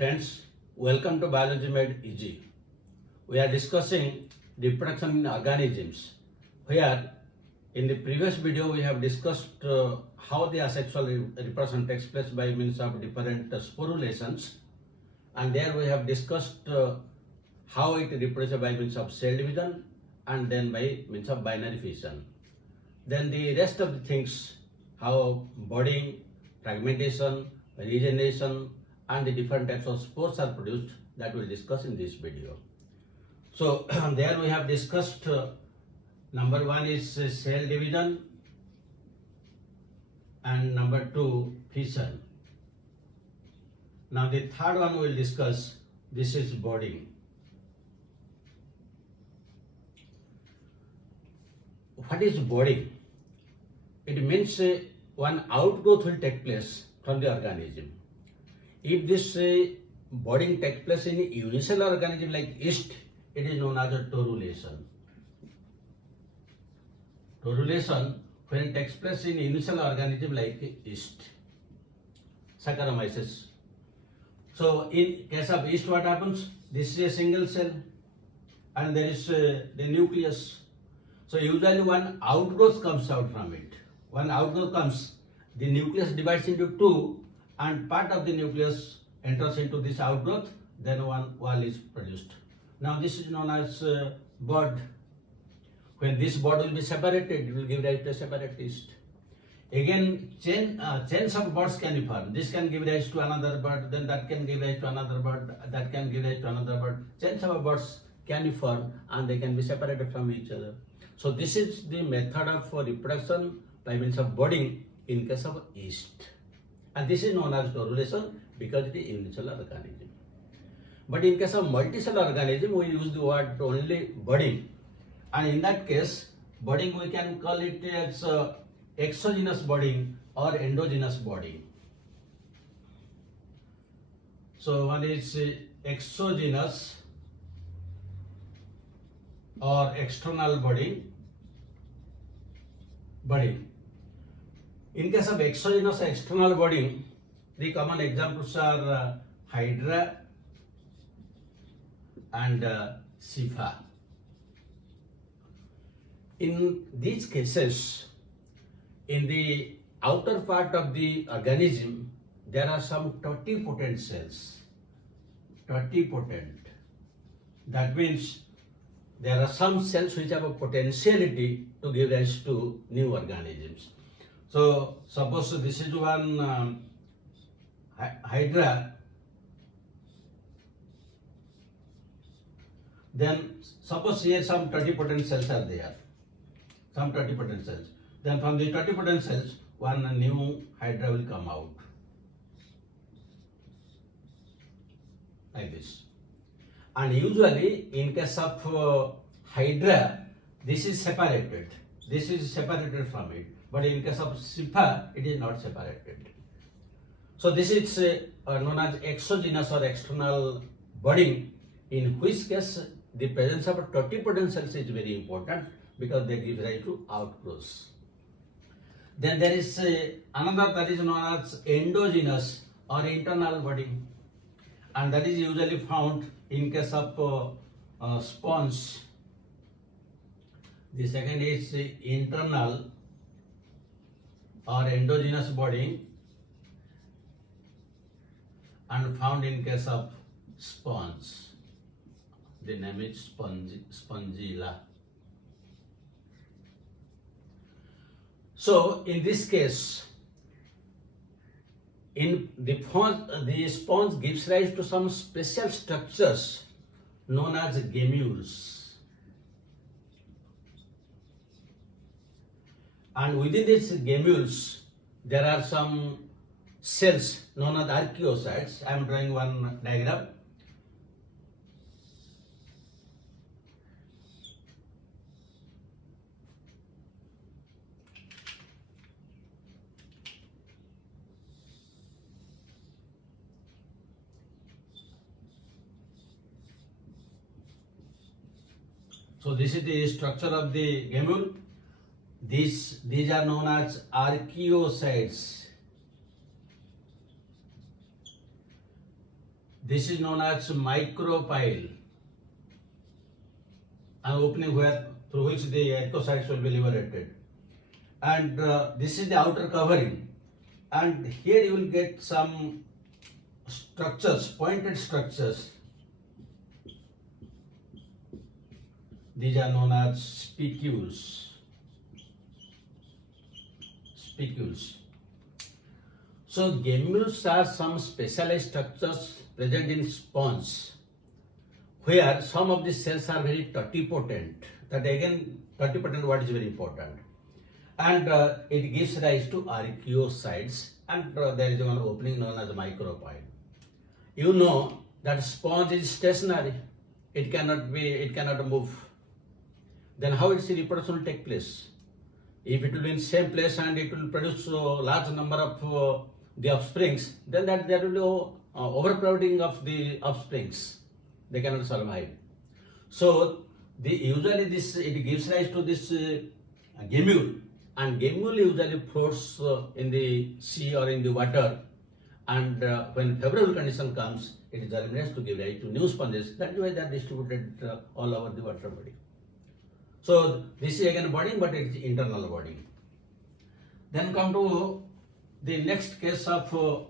Friends, welcome to Biology Made Easy. We are discussing reproduction in organisms, where in the previous video we have discussed how the asexual reproduction takes place by means of different sporulations, and there we have discussed how it reproduces by means of cell division and then by means of binary fission. Then the rest of the things, how budding, fragmentation, regeneration, and the different types of spores are produced, that we'll discuss in this video. So there we have discussed number one is cell division and number two fission. Now the third one we'll discuss, this is budding. What is budding? It means one outgrowth will take place from the organism. If this budding takes place in a unicellular organism like yeast, it is known as a torulation. Torulation, when it takes place in a unicellular organism like yeast, Saccharomyces. So in case of yeast, what happens? This is a single cell and there is the nucleus. So usually one outgrowth comes out from it. One outgrowth comes, the nucleus divides into two, and part of the nucleus enters into this outgrowth, then one wall is produced. Now this is known as bud. When this bud will be separated, it will give rise to a separate yeast. Again, chains of buds can be formed. This can give rise to another bud, then that can give rise to another bud, that can give rise to another bud. Chains of buds can be formed and they can be separated from each other. So this is the method of reproduction by means of budding in case of yeast. And this is known as torulation because it is unicellular organism. But in case of multicellular organism, we use the word only budding. And in that case, budding we can call it as exogenous budding or endogenous budding. So one is exogenous or external budding. In case of exogenous or external budding, the common examples are hydra and Sipha. In these cases, in the outer part of the organism, there are some totipotent cells. Totipotent. That means there are some cells which have a potentiality to give rise to new organisms. So suppose this is one hydra, then suppose here some totipotent cells are there, some totipotent cells. Then from the totipotent cells, one new hydra will come out, like this. And usually in case of hydra, this is separated. This is separated from it. But in case of Sipha, it is not separated. So this is known as exogenous or external budding, in which case the presence of totipotent cells is very important because they give rise to outgrowths. Then there is another that is known as endogenous or internal budding, and that is usually found in case of sponge. The second is internal or endogenous budding and found in case of sponge. The name is spongilla. So in this case, in the sponge gives rise to some special structures known as gemmules. And within these gemmules, there are some cells known as archaeocytes. I am drawing one diagram. So this is the structure of the gemmule. These are known as archaeocytes. This is known as micropyle, an opening where through which the archaeocytes will be liberated. And this is the outer covering. And here you will get some structures, pointed structures. These are known as spicules. Spicules. So gemmules are some specialized structures present in sponge, where some of the cells are very totipotent. That again, totipotent word is very important. And it gives rise to archaeocytes, and there is one opening known as micropyle. You know that sponge is stationary. It cannot move. Then how its reproduction will take place? If it will be in same place and it will produce a large number of the offsprings, then that there will be overcrowding of the offsprings. They cannot survive. So usually it gives rise to this gemmule, and gemmule usually floats in the sea or in the water, and when favorable condition comes, it germinates to give rise to new sponges. That is why they are distributed all over the water body. So this is again budding, but it is internal budding. Then come to the next case of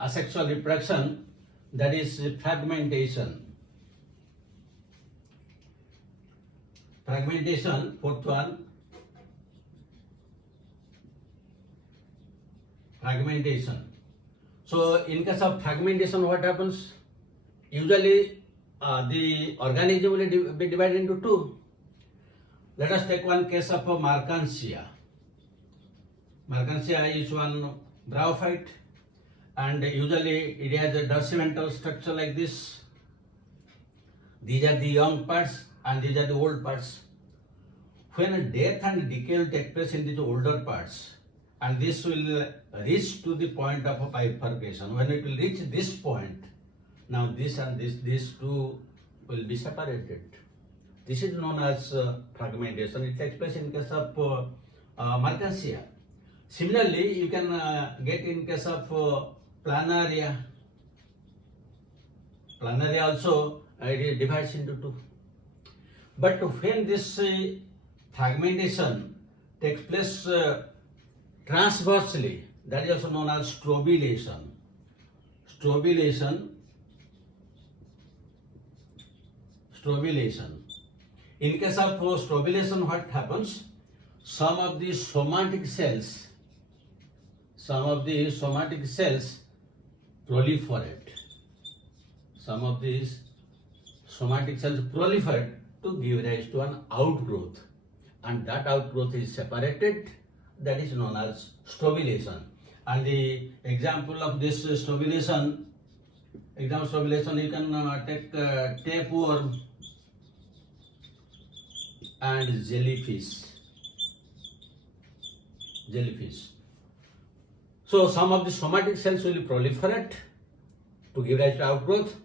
asexual reproduction, that is fragmentation. Fragmentation, fourth one. Fragmentation. So in case of fragmentation, what happens? Usually the organism will be divided into two. Let us take one case of Markansia. Markansia is one bryophyte, and usually it has a dorsiventral structure like this. These are the young parts and these are the old parts. When death and decay will take place in these older parts, and this will reach to the point of bifurcation. When it will reach this point, now this and these two will be separated. This is known as fragmentation. It takes place in case of Markansia. Similarly, you can get in case of planaria. Planaria also it divides into two. But when this fragmentation takes place transversely, that is also known as strobilation. Strobilation. In case of strobilation, what happens? Some of the somatic cells proliferate. Some of these somatic cells proliferate to give rise to an outgrowth, and that outgrowth is separated. That is known as strobilation. And the example of this strobilation, you can take tapeworm and jellyfish. So some of the somatic cells will proliferate to give rise to outgrowth.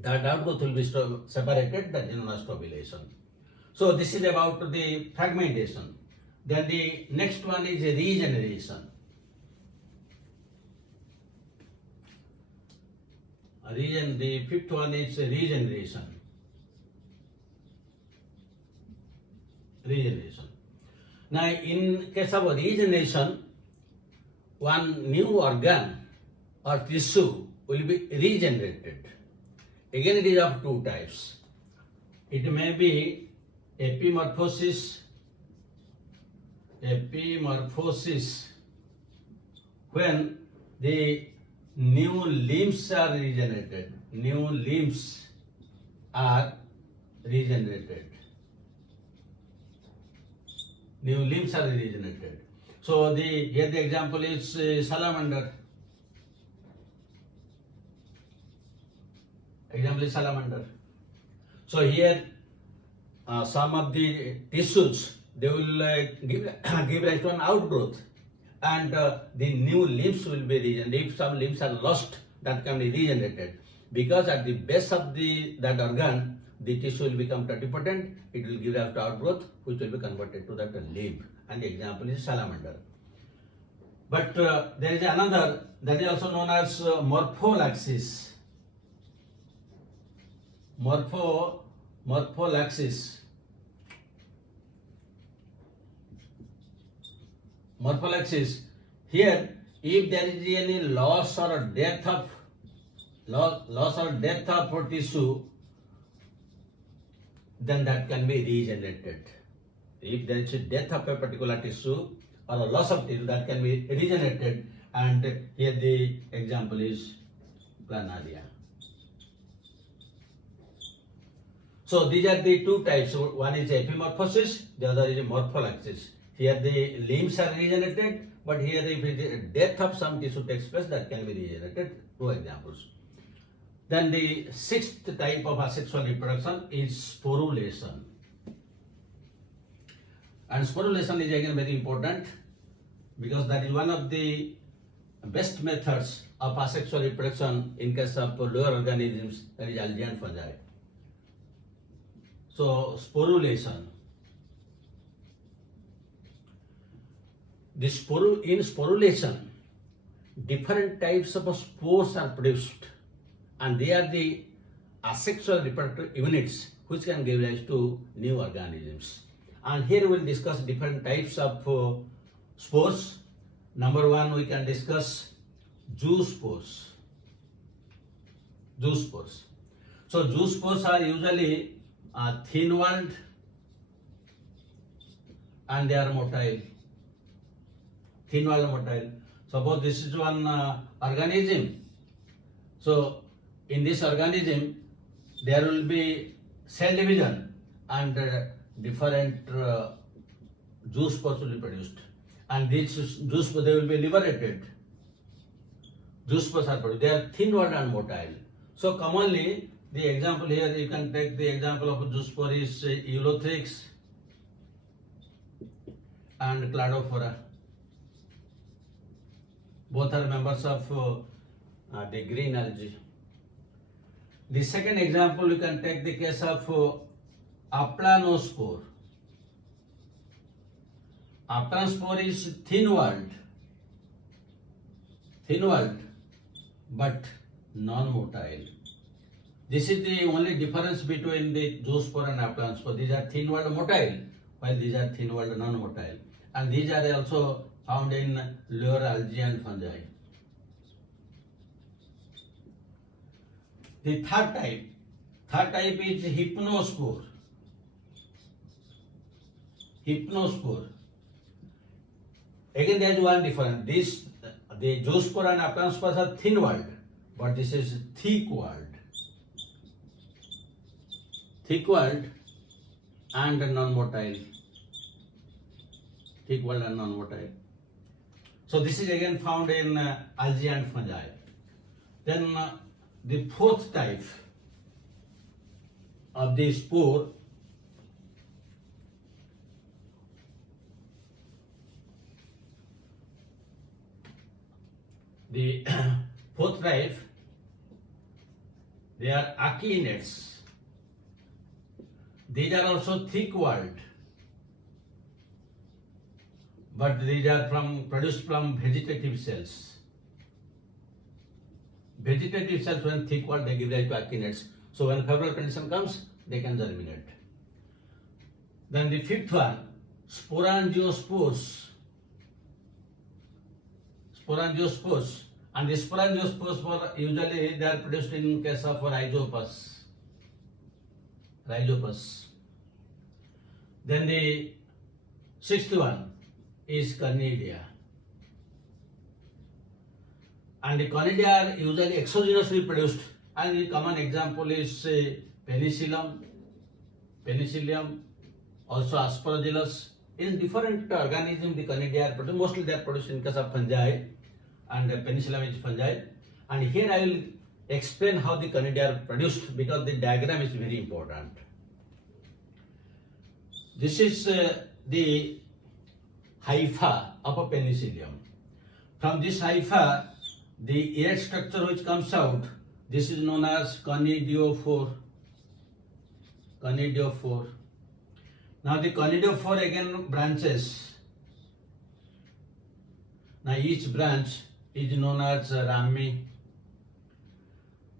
That outgrowth will be separated. That is known as strobilation. So this is about the fragmentation. Then the next one is regeneration. The fifth one is regeneration. Now, in case of regeneration, one new organ or tissue will be regenerated. Again, it is of two types. It may be epimorphosis, when the new limbs are regenerated. So here the example is salamander. So here some of the tissues, they will give rise to an outgrowth, and the new limbs will be regenerated. If some limbs are lost, that can be regenerated, because at the base of that organ, the tissue will become totipotent. It will give rise to outgrowth, which will be converted to that limb, and the example is salamander. But there is another that is also known as morhollaxis. morphollaxis. Morphollaxis. Here, if there is any loss or death of tissue, then that can be regenerated. If there is a death of a particular tissue or a loss of tissue, that can be regenerated. And here the example is planaria. So these are the two types. One is epimorphosis, the other is morphollaxis. Here the limbs are regenerated, but here if the death of some tissue takes place, that can be regenerated. Two examples. Then the sixth type of asexual reproduction is sporulation. And sporulation is again very important because that is one of the best methods of asexual reproduction in case of lower organisms, that is algae and fungi. So sporulation. In sporulation, different types of spores are produced, and they are the asexual reproductive units which can give rise to new organisms. And here we will discuss different types of spores. Number one, we can discuss zoospores. Zoospores. So zoospores are usually thin-walled and they are motile. Thin-walled motile. Suppose this is one organism. So in this organism, there will be cell division and different zoospores will be produced. And these zoospores, they will be liberated. Zoospores are produced. They are thin-walled and motile. So commonly, the example here, you can take the example of zoospore is Eulothrix and Cladophora. Both are members of the green algae. The second example, you can take the case of Aplanospore. Aplanospore is thin-walled, but non-motile. This is the only difference between the zoospore and aplanospore. These are thin-walled motile, while these are thin-walled non-motile. And these are also found in lower algae and fungi. The third type is hypnospore. Hypnospore. Again, there is one difference. The zoospore and aplanospores are thin-walled, but this is thick-walled. Thick-walled and non-motile. Thick-walled and non-motile. So this is again found in algae and fungi. Then the fourth type of the spore they are archaeocytes. These are also thick-walled, but these are produced from vegetative cells. Vegetative cells, when thick-walled, they give rise to archaeocytes. So when favorable condition comes, they can germinate. Then the fifth one, sporangiospores. Sporangiospores. And the sporangiospores were usually they are produced in case of rhizopus. Then the sixth one is conidia. And the conidia are usually exogenously produced. And the common example is penicillium, also aspergillus. In different organisms, the conidia are produced. Mostly they are produced in case of fungi, and penicillium is fungi. And here I will explain how the conidia are produced because the diagram is very important. This is the hypha of a penicillium. From this hypha, the erect structure which comes out, this is known as conidiophore. Now the conidiophore again branches. Now each branch is known as rami.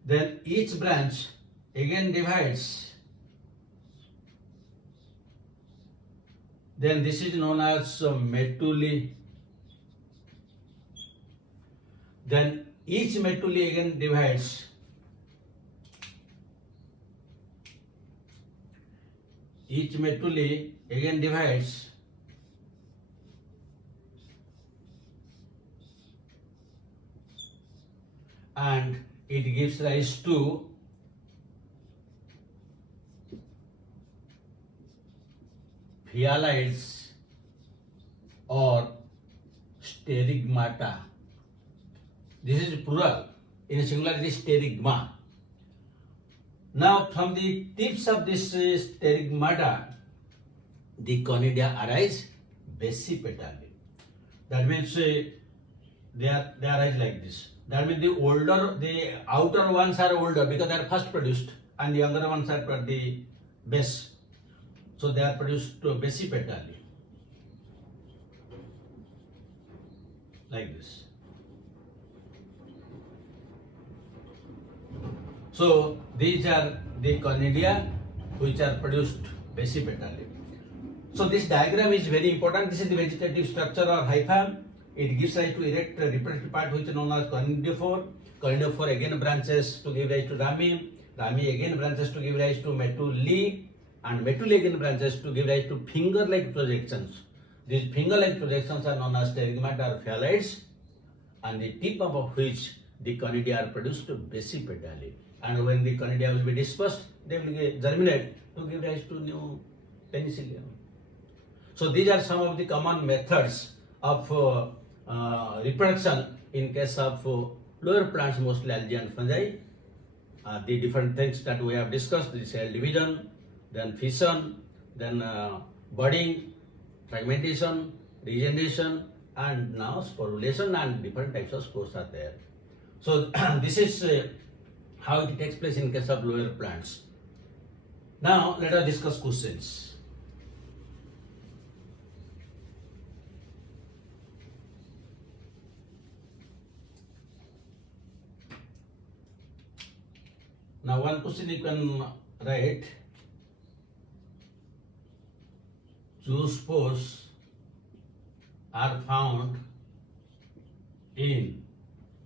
Then each branch again divides, then this is known as metulae. Then each metulae again divides. Each metulae again divides and it gives rise to phyalides or sterigmata. This is plural. In singular it is sterigma. Now from the tips of this sterigmata, the conidia arise basipetally. That means they arise like this. That means the outer ones are older because they are first produced, and the younger ones are at the base. So they are produced basipetally, like this. So these are the conidia which are produced basipetally. So this diagram is very important. This is the vegetative structure or hypha. It gives rise to erect reproductive part which is known as conidiophore. Conidiophore again branches to give rise to rami. Rami again branches to give rise to metulae. And metulae again branches to give rise to finger-like projections. These finger-like projections are known as sterigmata or phyalides, and the tip of which the conidia are produced basipetally. And when the conidia will be dispersed, they will germinate to give rise to new penicillium. So these are some of the common methods of reproduction in case of lower plants, mostly algae and fungi. The different things that we have discussed, the cell division, then fission, then budding, fragmentation, regeneration, and now sporulation, and different types of spores are there. So this is how it takes place in case of lower plants. Now let us discuss questions. Now one question you can write: zoospores are found in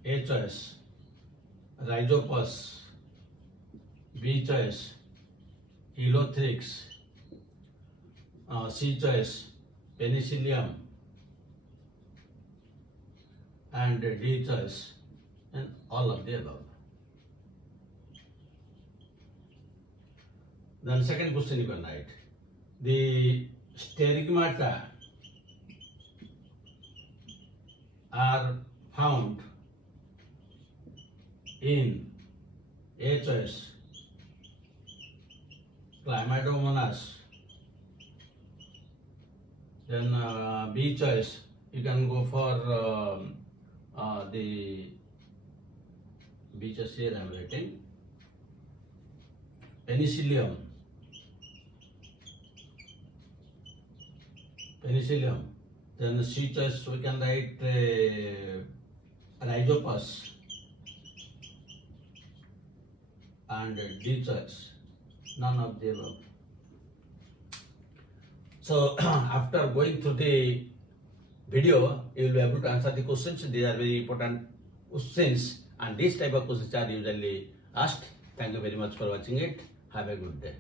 A choice Rhizopus, B choice Elothrix, C choice Penicillium, and D choice, and all of the above. Then second question you can write: the sterigmata are found in A choice Chlamydomonas, then B choice you can go for the B choice here I am writing Penicillium. Then C choice we can write Rhizopus, and D choice none of the above. So after going through the video, you will be able to answer the questions. These are very important questions, and this type of questions are usually asked. Thank you very much for watching it. Have a good day.